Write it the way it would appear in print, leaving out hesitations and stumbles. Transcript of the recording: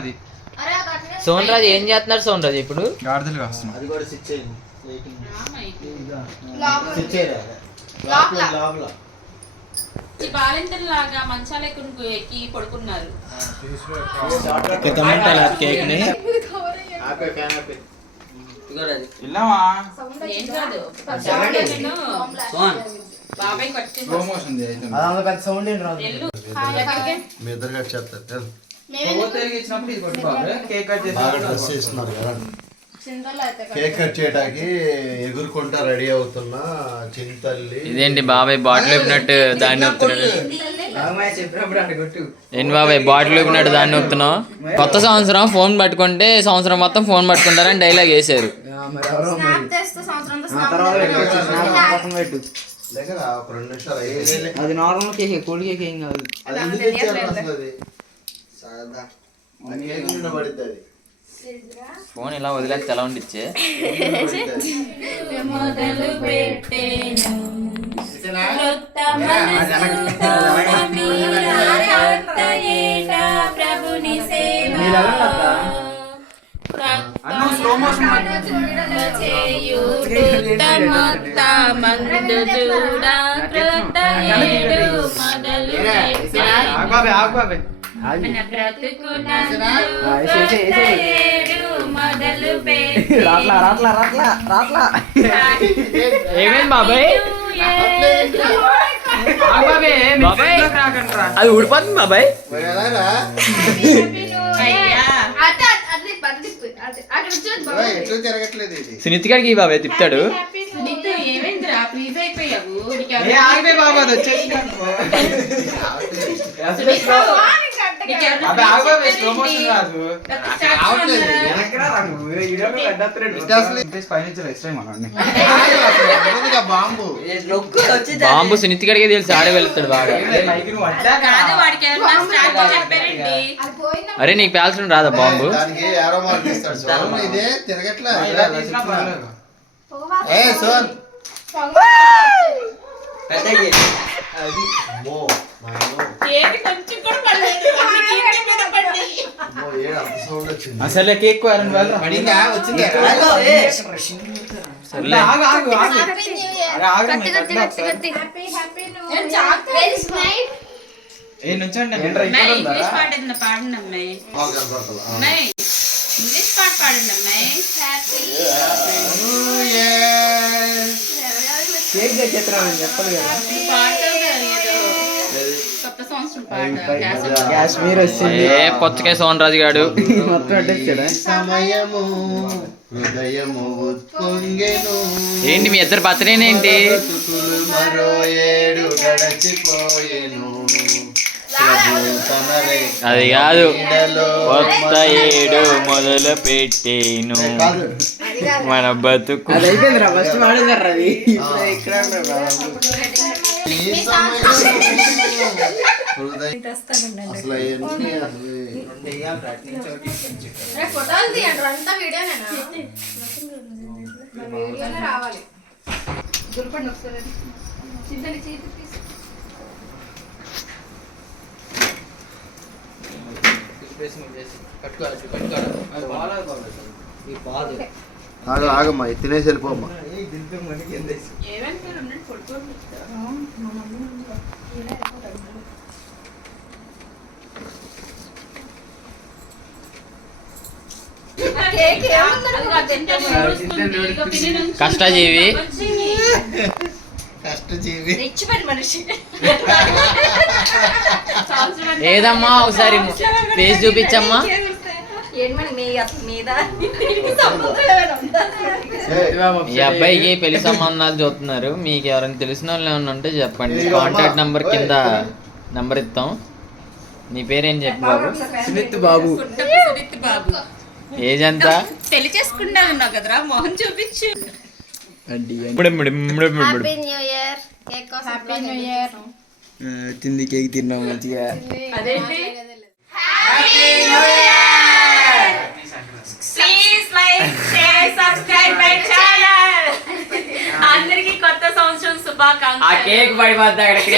అది. సోన్ రాజు ఏం చేస్తున్నారు? సోన్ రాజు ఇప్పుడు గాడిదలు కాస్తున్నారు. అది కూడా స్విచ్ లాగా మంచాలు ఎక్కి పడుకున్నారు. బాబాయ్ కేక్ కట్ చేయడానికి ఎగురుకుంటా రెడీ అవుతున్నా చింతల్లి. ఇదేంటి బాబాయ్ బాటిల్ ఊపినట్టు దాన్ని నొప్పుతున్నాడు? ఏంటి బాబాయ్ బాటిల్ ఊపినట్టు దాన్ని నొప్పుతున్నావు? కొత్త సంవత్సరం ఫోన్ పట్టుకుంటే సంవత్సరం మొత్తం ఫోన్ పట్టుకుంటారని డైలాగ్ వేసారు. అది నార్మల్ కేక్, కోడి కేక్ ఏం కాదు. ఫోన్ ఇలా వదిలేస్తే ఎలా ఉండిచ్చే? ఏమేం బాబాయ్? అది ఊడిపోతుంది బాబాయ్. సునీత్ గారికి బాబాయ్ తిప్పుతాడు. బాంబు సునీత్ గారికి తెలుసు, ఆడే వెళ్తాడు బాగా. అరే నీకు పేల్చడం రాదా బాంబు? అసలే కేక్ పొచ్చకాయ సోన్ రాజు గాడు ఏంటి మీ ఇద్దరు బర్త్డేనేంటి? అది కాదు, కొత్త ఏడు మొదలు పెట్టేను మన బతుకు. ఆగమ్మా, తినేసి వెళ్ళిపోమ్మా. కష్టజీవి ఏదమ్మా ఒకసారి ఫేస్ చూపించమ్మా. ఈ అబ్బాయికి పెళ్లి సంబంధాలు చూస్తున్నారు. మీకు ఎవరైనా తెలిసిన వాళ్ళు ఏమన్నా ఉంటే చెప్పండి. కాంటాక్ట్ నంబర్ కింద నంబర్ ఇస్తాం. నీ పేరేం చెప్పు బాబు? సునీత్ బాబు. ఏజ్ ఎంత? పెళ్లి చేసుకున్నావు కదరా, మొహం చూపించు. తింది కేక్ తిన్నాం మంచిగా. అందరికి కొత్త సంవత్సరం శుభాకాంక్షలు. ఆ కేక్ పడిపోద్ది అక్కడ.